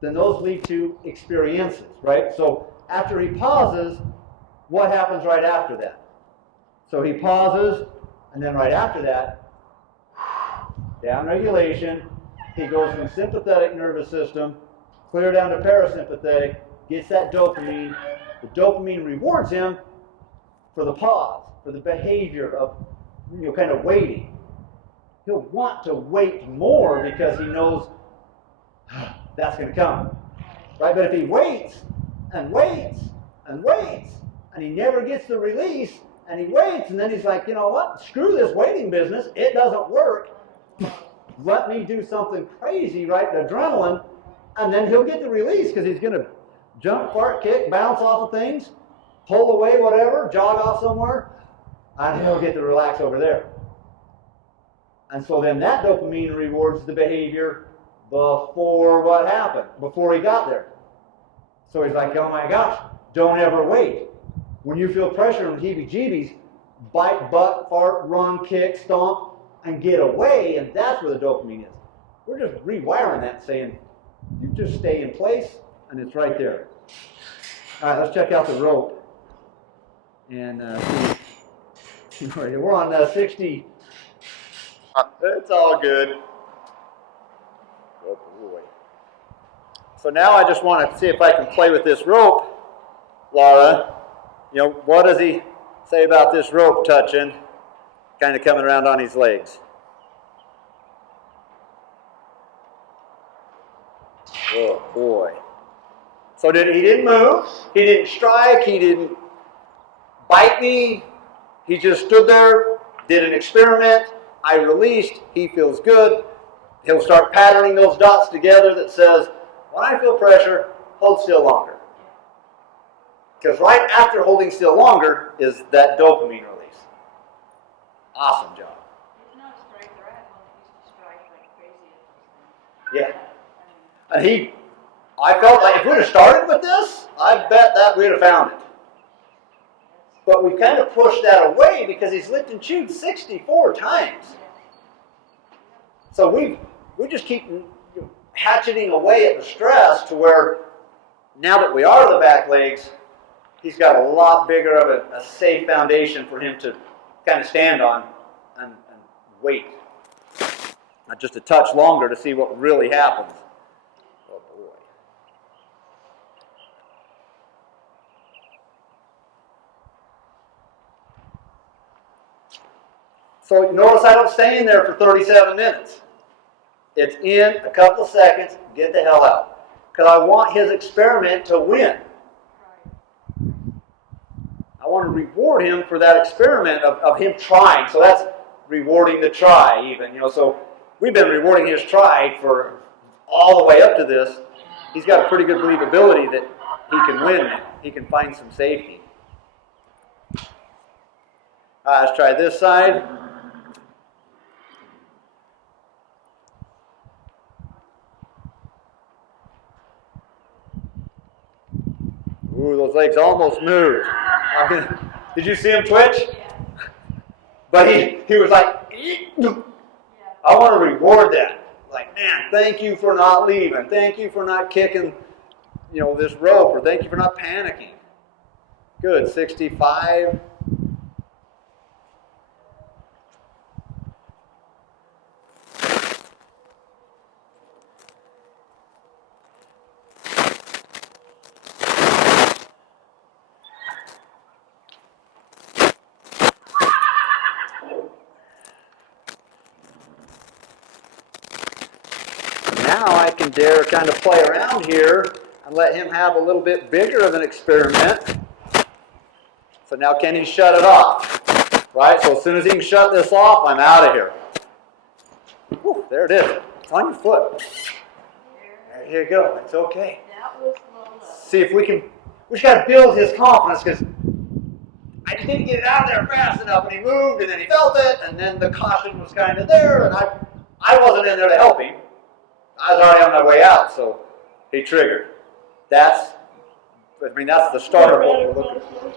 then those lead to experiences, right? So after he pauses, what happens right after that? So he pauses, and then right after that, down regulation, he goes from sympathetic nervous system, clear down to parasympathetic, gets that dopamine. The dopamine rewards him for the pause, for the behavior of, kind of waiting. He'll want to wait more because he knows that's going to come, right? But if he waits and waits and waits, and he never gets the release, and he waits, and then he's like, you know what? Screw this waiting business. It doesn't work. Let me do something crazy, right? The adrenaline, and then he'll get the release because he's going to jump, fart, kick, bounce off of things, pull away, whatever, jog off somewhere, and he'll get to relax over there. And so then that dopamine rewards the behavior before what happened, before he got there. So he's like, oh my gosh, don't ever wait. When you feel pressure and heebie-jeebies, bite, butt, fart, run, kick, stomp, and get away, and that's where the dopamine is. We're just rewiring that, saying, you just stay in place, and it's right there. All right, let's check out the rope. And we're on 60. It's all good. Oh boy. So now I just want to see if I can play with this rope, Laura. What does he say about this rope touching, kind of coming around on his legs? Oh boy. So he didn't move, he didn't strike, he didn't bite me, he just stood there, did an experiment, I released, he feels good. He'll start patterning those dots together that says, when I feel pressure, hold still longer. Because right after holding still longer is that dopamine release. Awesome job. It's not strike the rat one that used to strike like crazy at those things. Yeah. And I felt like if we'd have started with this, I bet that we'd have found it. But we kind of pushed that away because he's licked and chewed 64 times. So we just keep hatcheting away at the stress to where now that we are the back legs, he's got a lot bigger of a safe foundation for him to kind of stand on and wait. Not just a touch longer to see what really happens. Oh boy. So notice I don't stay in there for 37 minutes. It's in a couple of seconds, get the hell out. Because I want his experiment to win. I want to reward him for that experiment of him trying. So that's rewarding the try even. So we've been rewarding his try for all the way up to this. He's got a pretty good believability that he can win now. He can find some safety. All right, let's try this side. Ooh, those legs almost moved. Did you see him twitch? Yeah. But he was like, I want to reward that. Like, man, thank you for not leaving. Thank you for not kicking, this rope, or thank you for not panicking. Good, 65. Now I can dare kind of play around here and let him have a little bit bigger of an experiment. So now can he shut it off? Right? So as soon as he can shut this off, I'm out of here. Whew, there it is. It's on your foot. There you go. It's okay. That was low. See if we just got to build his confidence, because I just didn't get it out of there fast enough, and he moved, and then he felt it, and then the caution was kind of there, and I wasn't in there to help him. I was already on my way out, so he triggered. That's the start of what we're looking for.